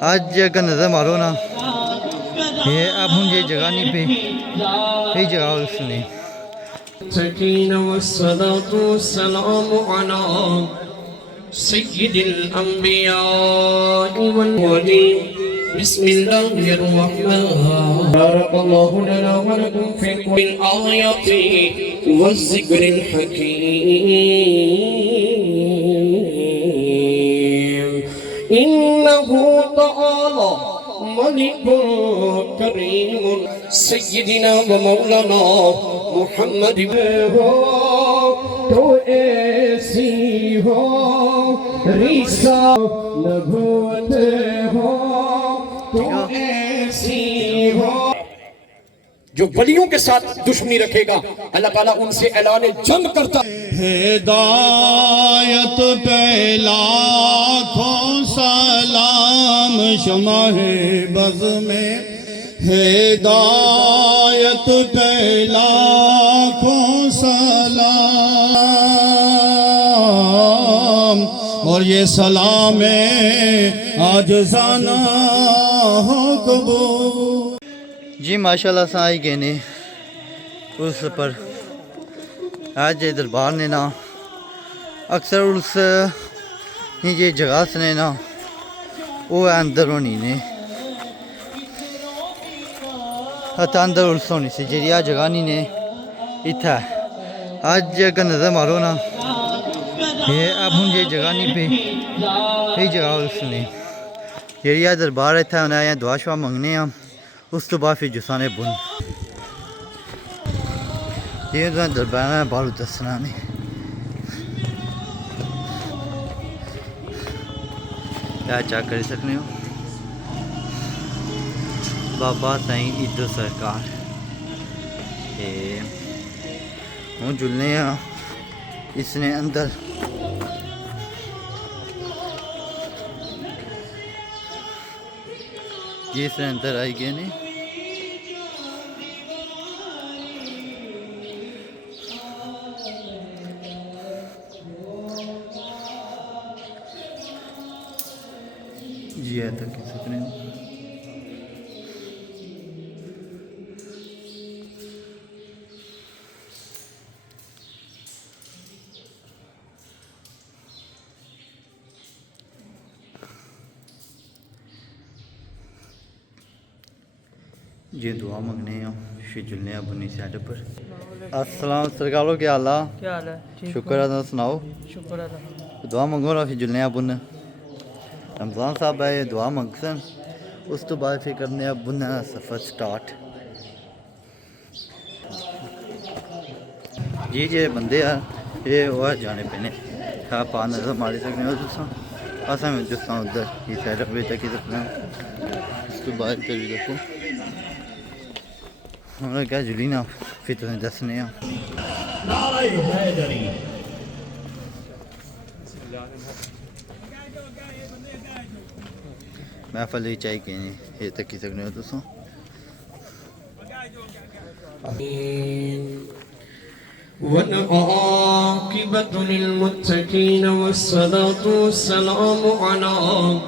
آج اگر نظر مارو نا یہ اب مجھے جگہ نہیں پہ یہ جگہ اس نے سکینہ والصلاة والسلام علی سید الانبیاء والمرسلین بسم اللہ الرحمن بارک اللہ لنا ولکم فی الآیات والذکر الحکیم انہ تعالی ملک کریم سیدنا و مولانا محمد ہو تو ایسی ہو رسالت نبوت ہو تو ایسی ہو جو ولیوں کے ساتھ دشمنی رکھے گا اللہ تعالیٰ ان سے اعلان جنگ کرتا ہدایت پہ لاکھوں سلام شمع بز میں ہدایت پہ لاکھوں سلام اور یہ سلام عاجزانہ ہو قبول جی ماشاءاللہ سے آئی گئے نے اس پر آج دربار نے نا اکثر اس یہ جگہ سے نا وہ اندر ہونی نے اندر ارس ہونی سی جی آ جگہ نہیں نے اتنا آج اگر نظر مارو نا یہ اب مجھے جگہ نہیں پہ یہ جگہ ارس نے جی آ دربار اتنا انہیں آیا دعا شعا منگنے ہاں اس تو بعد پھر جسانے بن یہ تو دربار باہر دسنا نہیں کیا چاہ کر سکنے ہو بابا سائیں عیدو سرکار ہوں جلنے ہاں اس نے اندر جس نے اندر آئی گئے نہیں جی ہے تک کس سکنے ہوں جی دعا منگنے ہیں شی جلنے ہیں بنی سیڈ پر السلام سرکارو کیا حال ہے شکر ہے سناؤ شکر ہے دعا منگو نا پھر جلنے ہیں بن رمضان صاحب ہے دعا منگسن اس تو بعد پھر کرنے ہیں بن سفر سٹارٹ جی جی بندے ہیں یہ وہ جانے پینے کھا پا نظر ماری سکنے ہو دوسرا اصل میں جس طرح ادھر یہ سیڈ پہ تک ہی سکنا اس تو بعد پھر بھی دیکھو ہمیں کیا جلی نا پھر تمہیں دسنے ہاں محفل ہی چاہیے کہ نہیں یہ تک ہی سکنے ہو دوسرا والعاقبة للمتقين والصلاة والسلام على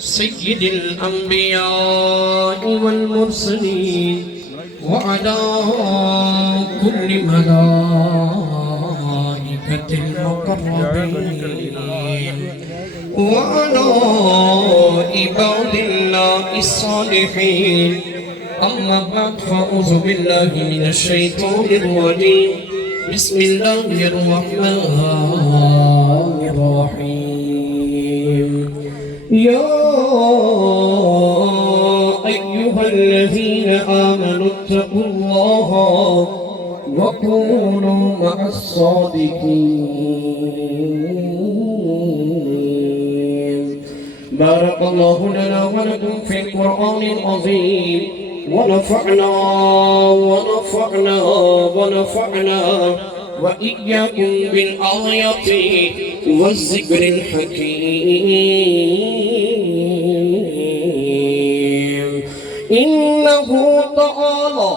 سيد الأنبياء والمرسلين وعلى كل ملائكة المقربين وعلى عباد الله الصالحين أما بعد فأعوذ بالله من الشيطان الرجيم بسم الله الرحمن الرحيم يا أيها الذين آمنوا اتقوا الله وكونوا مع الصادقين بارك الله لنا ولكم في القرآن العظيم ونفعنا وإياكم بالآيات والذكر الحكيم إنه تعالى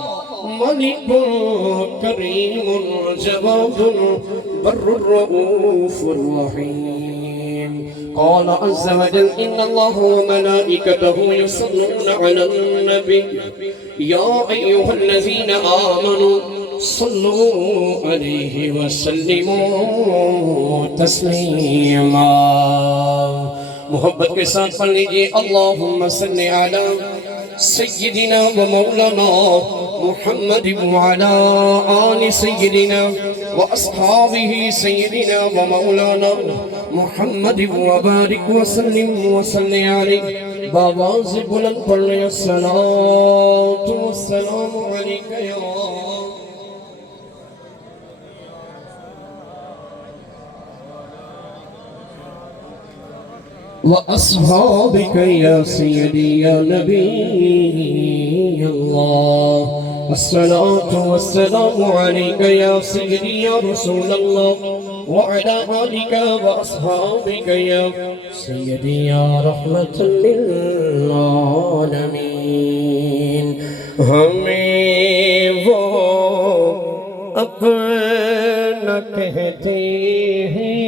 ملك كريم جواد بر الرؤوف الرحيم قال عز وجل إن الله وملائكته يصلون على النبي يا أيها الذين آمنوا صلوا عليه وسلموا تسليما. محبت کے ساتھ پڑھ لیجئے اللہم صلی علی سیدنا و مولانا محمد وعلا آل سیدنا و اصحابہ سیدنا و مولانا محمد وبارک وسلم وصلی علیہ باواز بلند پڑھ لیں الصلاة والسلام علیکہ یا وأصحابك يا سيدي يا نبي الله. الصلاة والسلام عليك يا سيدي يا رسول الله وعلى آلك وأصحابك يا سيدي يا رحمة للعالمين. ہمیں وہ اپنا کہتے ہیں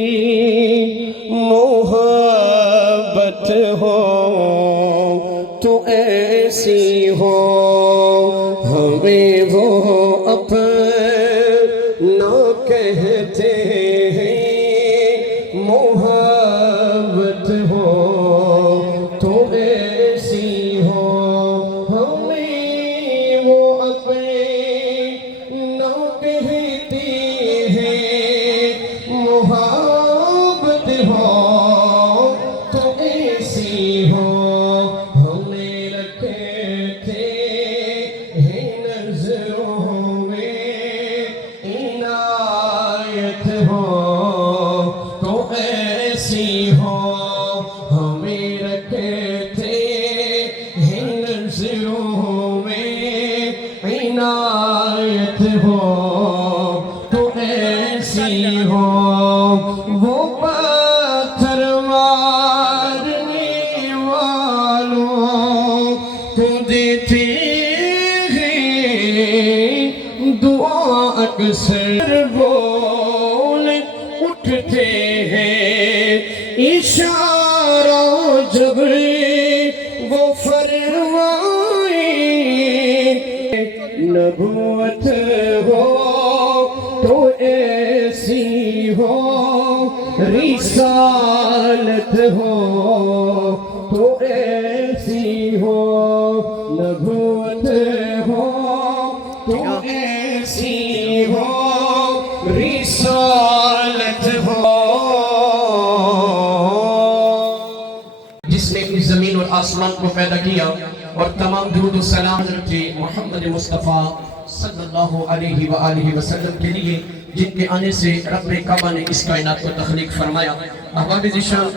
محبت ہو تو ایسی ہو. ہمیں وہ اپنا کہتے ہیں محبت ہو تو ایسی ہو. ہمیں وہ اپنا کہتے ہیں محبت ہو تو ایسی ہو. ہمیں رکھے تھے نظروں میں عنایت ہو تو ایسی ہو. ہمیں رکھے تھے نظروں میں عنایت ہو تو ایسی ہو. وہ پتھر مارنے والوں کو دیتے ہیں دعا اکثر بول اٹھتے ہیں اشارہ جب وہ فرمائیں. نبوت ہو تو ایسی ہو رسالت ہو تو ایسی ہو. نبوت ہو تو ایسی ہو رسالت ہو. جس نے اس زمین اور آسمان کو پیدا کیا اور تمام درود و سلام حضرت محمد مصطفیٰ صلی اللہ علیہ وآلہ وسلم کے لیے جن کے آنے سے رب کعبہ نے اس کائنات کو تخلیق فرمایا. احباب ذیشان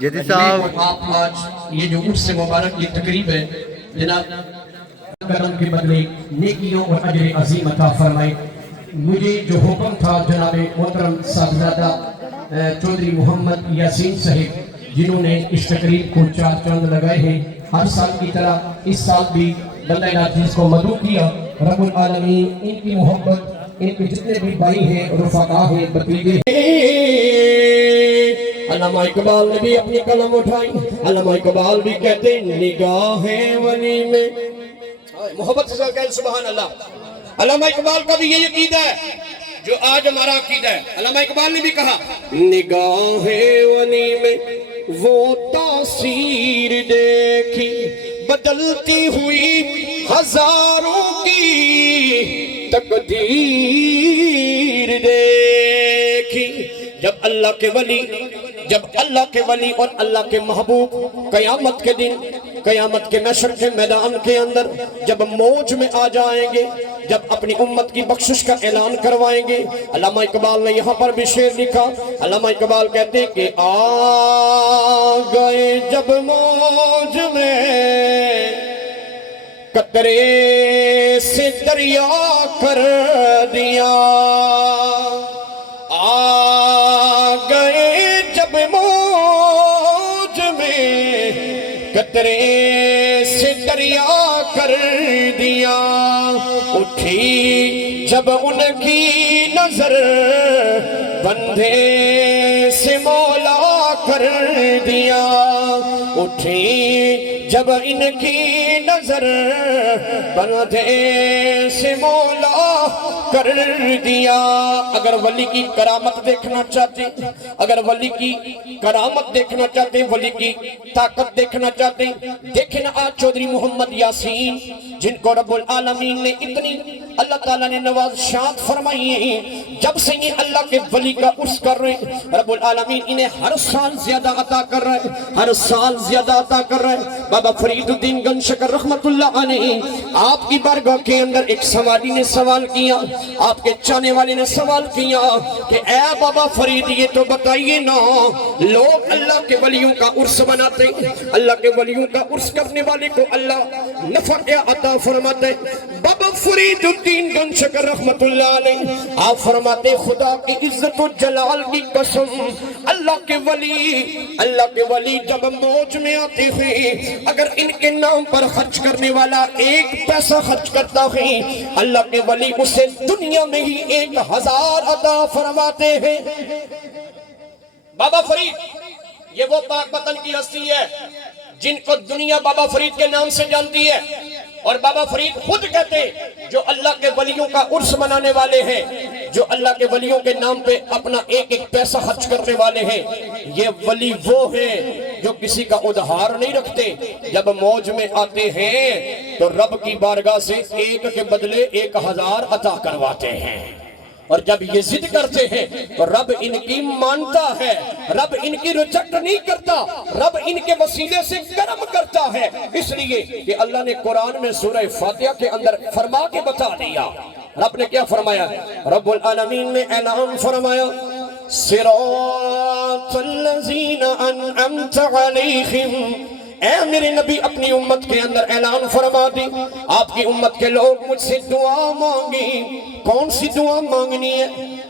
جدید صاحب آپ آج یہ جو عرس مبارک کی تقریب ہے جناب کرم کے بدلے نیکیوں اور اجر عظیم عطا فرمائے. مجھے جو حکم تھا جناب محترم صاحبزادہ چودھری محمد یاسین صاحب جنہوں نے اس تقریب کو 4 چاند لگائے ہیں ہر سال کی طرح اس سال بھی بندہ ناچیز کو مدعو کیا. رب العالمین ان کی محبت ان کے جتنے بھی بھائی ہیں رفقا ہیں بتیجے ہیں. علامہ اقبال نے بھی اپنی قلم اٹھائی. علامہ اقبال بھی کہتے ہیں نگاہ ولی میں محبت سے کہہ سبحان اللہ. علامہ اقبال کا بھی یہ عقیدہ ہے جو آج ہمارا عقیدہ ہے. علامہ اقبال نے بھی کہا نگاہ ولی میں وہ تاثیر دیکھی بدلتی ہوئی ہزاروں کی تقدیر دیکھی. جب اللہ کے ولی اور اللہ کے محبوب قیامت کے دن قیامت کے محشر کے میدان کے اندر جب موج میں آ جائیں گے جب اپنی امت کی بخشش کا اعلان کروائیں گے. علامہ اقبال نے یہاں پر بھی شعر لکھا. علامہ اقبال کہتے ہیں کہ آ گئے جب موج میں قطرے سے دریا کر دیا. آ گئے جب موج میں قطرے سے دریا کر دیا. اٹھی جب ان کی نظر بندے سے مولا کر دیا، اٹھی جب ان کی نظر بندے سے مولا کر دیا۔ اگر ولی کی کرامت دیکھنا چاہتے، اگر ولی کی کرامت دیکھنا چاہتے، ولی کی طاقت دیکھنا چاہتے، دیکھیں آج چودھری محمد یاسین جن کو رب العالمین نے اتنی اللہ تعالیٰ نے نوازشات فرمائی ہیں، جب سے یہ اللہ کے ولی کا عرس کر رہے ہیں، رب العالمین انہیں ہر سال زیادہ عطا کر رہے ہیں، ہر سال زیادہ عطا کر رہے ہیں۔ بابا فرید الدین گن شکر رحمت اللہ علیہ آپ کی بارگاہ کے اندر ایک سوالی نے سوال کیا، آپ کے چاہنے والے نے سوال کیا کہ اے بابا فرید یہ تو بتائیے نا، لوگ اللہ کے ولیوں کا عرس مناتے ہیں، اللہ کے ولیوں کا عرس کرنے والے کو اللہ نفع عطا فرماتے ہیں۔ بابا فرید الدین گن شکر رحمت اللہ علیہ آپ فرماتے خدا کی عزت و جلال کی قسم، اللہ کے ولی جب موج میں آتے ہیں، اگر ان کے نام پر خرچ کرنے والا ایک پیسہ خرچ کرتا ہے، اللہ کے ولی اسے دنیا میں ہی 1000 عطا فرماتے ہیں۔ بابا فرید یہ وہ پاک وطن کی ہستی ہے جن کو دنیا بابا فرید کے نام سے جانتی ہے، اور بابا فرید خود کہتے جو اللہ کے ولیوں کا عرس منانے والے ہیں، جو اللہ کے ولیوں کے نام پہ اپنا ایک ایک پیسہ خرچ کرنے والے ہیں، یہ ولی وہ ہیں جو کسی کا ادھار نہیں رکھتے، جب موج میں آتے ہیں تو رب کی بارگاہ سے ایک کے بدلے 1000 عطا کرواتے ہیں، اور جب یہ ضد کرتے ہیں تو رب ان کی مانتا ہے، رب ان کی ریجیکٹ نہیں کرتا، رب ان کے وسیلے سے کرم کرتا ہے، اس لیے کہ اللہ نے قرآن میں سورہ فاتحہ کے اندر فرما کے بتا دیا۔ رب نے کیا فرمایا؟ رب العالمین نے اعلان فرمایا صراط الذین انعمت علیہم۔ اے میرے نبی اپنی امت کے اندر اعلان فرما دی، آپ کی امت کے لوگ مجھ سے دعا مانگی، کون سی دعا مانگنی ہے؟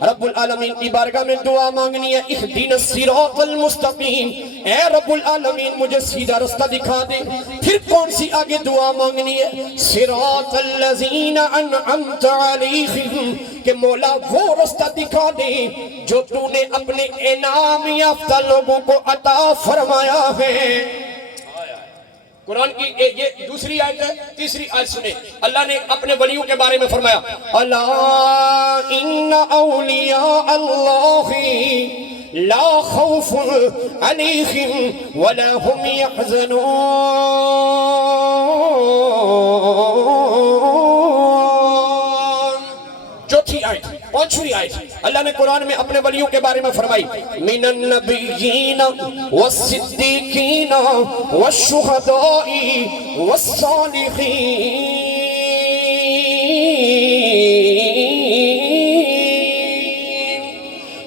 رب العالمین کی بارگاہ میں دعا مانگنی ہے اہدنا الصراط المستقیم، اے رب العالمین مجھے سیدھا رستہ دکھا دے۔ پھر کون سی آگے دعا مانگنی ہے؟ صراط الذین انعمت علیہم، کہ مولا وہ رستہ دکھا دے جو تو نے اپنے انعام یافتہ لوگوں کو عطا فرمایا ہے۔ قرآن کی یہ دوسری آیت ہے، تیسری آیت سنیں، اللہ نے اپنے ولیوں کے بارے میں فرمایا الا ان اولیاء اللہ لا خوف علیہم ولا هم يحزنون۔ چوتھی آیت، پانچویں آیت، اللہ نے قرآن میں اپنے ولیوں کے بارے میں فرمائی من النبیین والصدیقین والشہداء والصالحین۔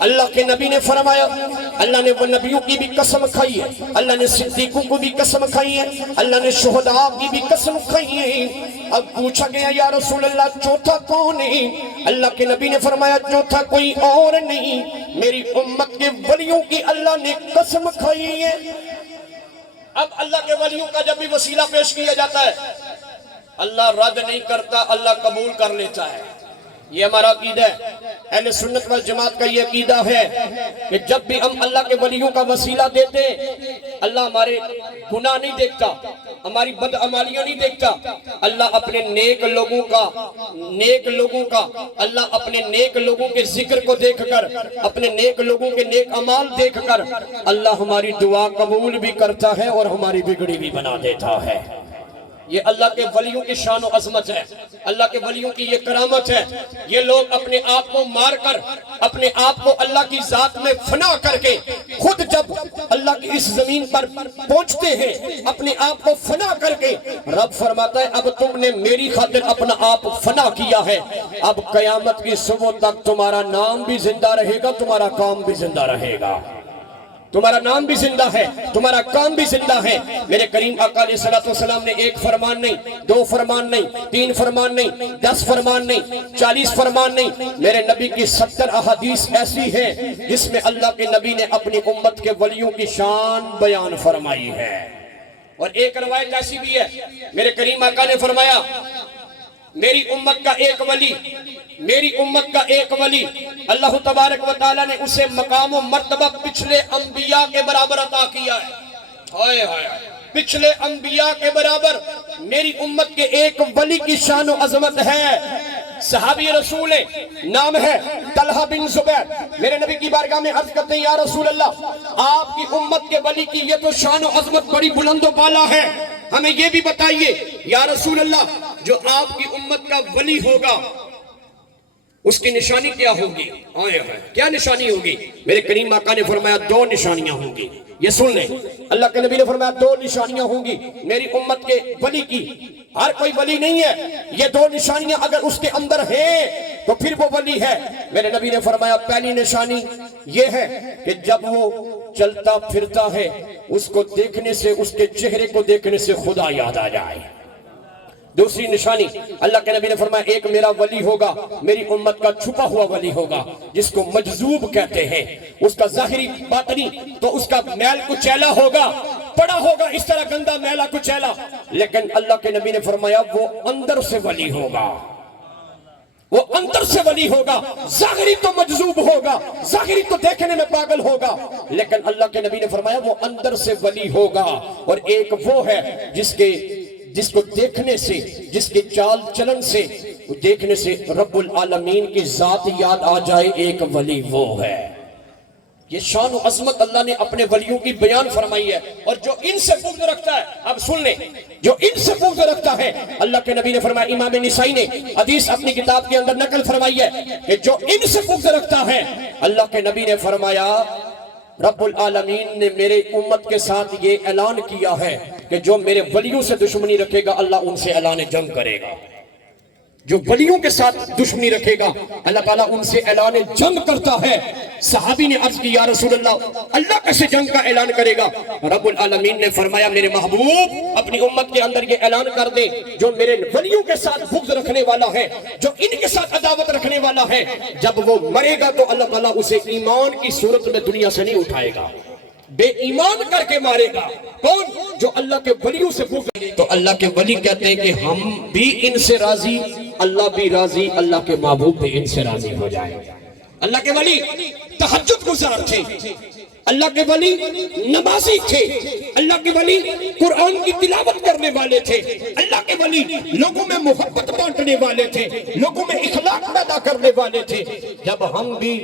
اللہ کے نبی نے فرمایا، اللہ نے وہ نبیوں کی بھی قسم کھائی ہے، اللہ نے صدیقوں کو بھی قسم کھائی ہے، اللہ نے شہداء کی بھی قسم کھائی ہے۔ اب پوچھا گیا یا رسول اللہ چوتھا کون ہے؟ اللہ کے نبی نے فرمایا چوتھا کوئی اور نہیں، میری امت کے ولیوں کی اللہ نے قسم کھائی ہے۔ اب اللہ کے ولیوں کا جب بھی وسیلہ پیش کیا جاتا ہے اللہ رد نہیں کرتا، اللہ قبول کر لیتا ہے۔ یہ ہمارا عقیدہ ہے، اہل سنت والجماعت کا یہ عقیدہ ہے کہ جب بھی ہم اللہ کے ولیوں کا وسیلہ دیتے اللہ ہمارے گناہ نہیں دیکھتا، ہماری بدعمالیاں نہیں دیکھتا، اللہ اپنے نیک لوگوں کا اللہ اپنے نیک لوگوں کے ذکر کو دیکھ کر، اپنے نیک لوگوں کے نیک اعمال دیکھ کر اللہ ہماری دعا قبول بھی کرتا ہے اور ہماری بگڑی بھی بنا دیتا ہے۔ یہ اللہ کے ولیوں کی شان و عظمت ہے، اللہ کے ولیوں کی یہ کرامت ہے۔ یہ لوگ اپنے آپ کو مار کر، اپنے آپ کو اللہ کی ذات میں فنا کر کے، خود جب اللہ کی اس زمین پر پہنچتے ہیں اپنے آپ کو فنا کر کے، رب فرماتا ہے اب تم نے میری خاطر اپنا آپ فنا کیا ہے، اب قیامت کی صبح تک تمہارا نام بھی زندہ رہے گا، تمہارا کام بھی زندہ رہے گا، تمہارا نام بھی زندہ ہے، تمہارا کام بھی زندہ ہے۔ میرے کریم آقا علیہ السلام نے ایک فرمان نہیں، 2 فرمان نہیں، 3 فرمان نہیں، 10 فرمان نہیں، 40 فرمان نہیں، میرے نبی کی 70 احادیث ایسی ہیں جس میں اللہ کے نبی نے اپنی امت کے ولیوں کی شان بیان فرمائی ہے۔ اور ایک روایت ایسی بھی ہے، میرے کریم آقا نے فرمایا میری امت کا ایک ولی، میری امت کا ایک ولی، اللہ تبارک و تعالیٰ نے اسے مقام و مرتبہ پچھلے انبیاء کے برابر عطا کیا ہے۔ ہائے ہائے، پچھلے انبیاء کے برابر میری امت کے ایک ولی کی شان و عظمت ہے۔ صحابی رسول نام ہے طلحہ بن زبیر، میرے نبی کی بارگاہ میں عرض کرتے ہیں یا رسول اللہ، آپ کی امت کے ولی کی یہ تو شان و عظمت بڑی بلند و بالا ہے، ہمیں یہ بھی بتائیے یا رسول اللہ، جو آپ کی امت کا ولی ہوگا اس کی نشانی کیا ہوگی؟ آئے ہیں کیا نشانی ہوگی؟ میرے کریم آقا نے فرمایا 2 نشانیاں ہوں گی، یہ سن لیں، اللہ کے نبی نے فرمایا 2 نشانیاں ہوں گی میری امت کے ولی کی۔ ہر کوئی ولی نہیں ہے، یہ 2 نشانیاں اگر اس کے اندر ہیں تو پھر وہ ولی ہے۔ میرے نبی نے فرمایا پہلی نشانی یہ ہے کہ جب وہ چلتا پھرتا ہے اس کو دیکھنے سے، اس کے چہرے کو دیکھنے سے خدا یاد آ جائے۔ دوسری نشانی اللہ کے نبی نے فرمایا ایک میرا ولی ہوگا، میری امت کا چھپا ہوا ولی ہوگا جس کو مجذوب کہتے ہیں، اس کا ظاہری باطنی تو اس کا میل کچیلا ہوگا، پڑا ہوگا اس طرح گندا میلا کچیلا، لیکن اللہ کے نبی نے فرمایا وہ اندر سے ولی ہوگا، وہ اندر سے ولی ہوگا، ظاہری تو مجذوب ہوگا، ظاہری تو دیکھنے میں پاگل ہوگا، لیکن اللہ کے نبی نے فرمایا وہ اندر سے ولی ہوگا۔ اور ایک وہ ہے جس کو دیکھنے سے، جس کے چال چلن سے، دیکھنے سے رب العالمین کی ذات یاد آ جائے، ایک ولی وہ ہے۔ یہ شان و عظمت اللہ نے اپنے ولیوں کی بیان فرمائی ہے۔ اور جو ان سے بغض رکھتا ہے، اب سن لیں، جو ان سے بغض رکھتا ہے، اللہ کے نبی نے فرمایا، امام نسائی نے حدیث اپنی کتاب کے اندر نقل فرمائی ہے کہ جو ان سے بغض رکھتا ہے، اللہ کے نبی نے فرمایا رب العالمین نے میرے امت کے ساتھ یہ اعلان کیا ہے کہ جو میرے ولیوں سے دشمنی رکھے گا اللہ ان سے اعلان جنگ کرے گا۔ جو ولیوں کے ساتھ دشمنی رکھے گا اللہ تعالیٰ ان سے اعلان جنگ کرتا ہے۔ صحابی نے عرض کی یا رسول اللہ، اللہ کیسے جنگ کا اعلان کرے گا؟ رب العالمین نے فرمایا میرے محبوب اپنی امت کے اندر یہ اعلان کر دیں، جو میرے ولیوں کے ساتھ بغض رکھنے والا ہے، جو ان کے ساتھ عداوت رکھنے والا ہے، جب وہ مرے گا تو اللہ تعالیٰ اسے ایمان کی صورت میں دنیا سے نہیں اٹھائے گا، بے ایمان کر کے مارے گا۔ کون؟ جو اللہ کے ولیوں سے بغض۔ تو اللہ کے ولی کہتے ہیں کہ ہم بھی ان سے راضی، اللہ بھی راضی، اللہ کے محبوب بھی ان سے راضی ہو جائے۔ اللہ کے ولی تہجد گزار تھے، اللہ کے ولی نمازی تھے، اللہ کے ولی قرآن کی تلاوت کرنے والے تھے، اللہ کے ولی لوگوں میں محبت بانٹنے والے تھے، لوگوں میں اخلاق پیدا کرنے والے تھے۔ جب ہم بھی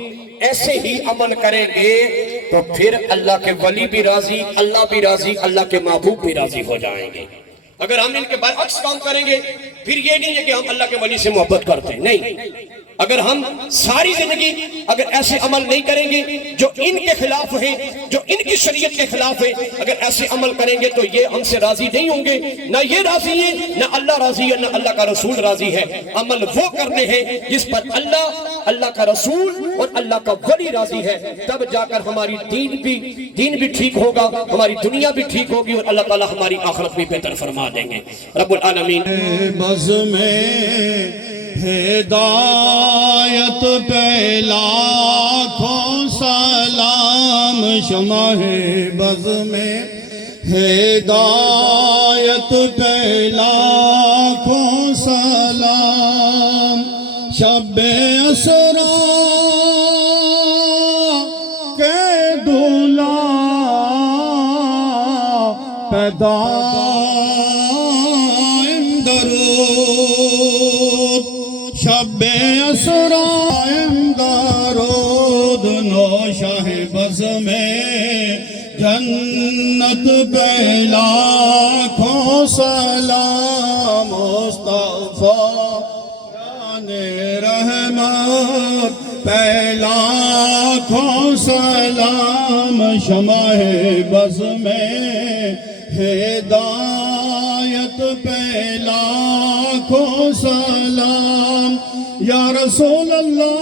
ایسے ہی عمل کریں گے تو پھر اللہ کے ولی بھی راضی، اللہ بھی راضی، اللہ کے محبوب بھی راضی ہو جائیں گے۔ اگر ہم ان کے برعکس کام کریں گے پھر یہ نہیں ہے کہ ہم اللہ کے ولی سے محبت کرتے ہیں، نہیں۔ اگر ہم ساری زندگی اگر ایسے عمل نہیں کریں گے جو ان کے خلاف ہیں، جو ان کی شریعت کے خلاف ہیں، اگر ایسے عمل کریں گے تو یہ ہم سے راضی نہیں ہوں گے، نہ یہ راضی ہے، نہ اللہ راضی ہے، نہ اللہ کا رسول راضی ہے۔ عمل وہ کرنے ہیں جس پر اللہ، اللہ کا رسول اور اللہ کا ولی راضی ہے، تب جا کر ہماری دین بھی ٹھیک ہوگا، ہماری دنیا بھی ٹھیک ہوگی، اور اللہ تعالی ہماری آخرت بھی بہتر فرما دیں گے۔ رب العالمین بز میں ہدایت پہ لاکھوں سلام، شمع بز میں ہدایت پہ لاکھوں سلام، شب اسرا کے دلہا پیدا شب اسرائیم درود نوشہ بز میں جنت پہ لاکھوں سلام، مصطفیٰ جان رحمت پہ لاکھوں سلام، شمع بز میں ہدایت پہ لاکھوں سلام، یا رسول اللہ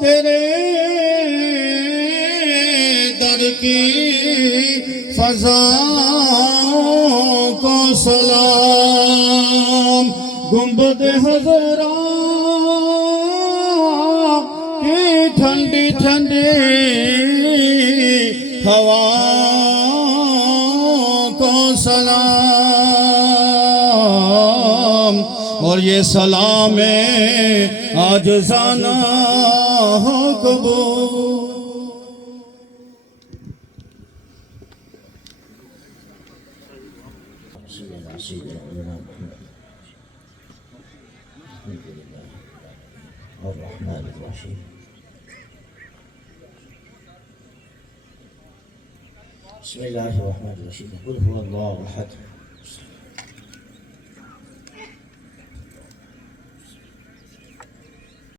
تیرے در کی فضاؤں کو سلام، گنبد حضرا کی ٹھنڈی ٹھنڈی ہوا کو سلام، اور یہ سلام عاجزانہ ہو قبول. الرحمن الرحيم بسم الله الرحمن الرحيم قل هو الله أحد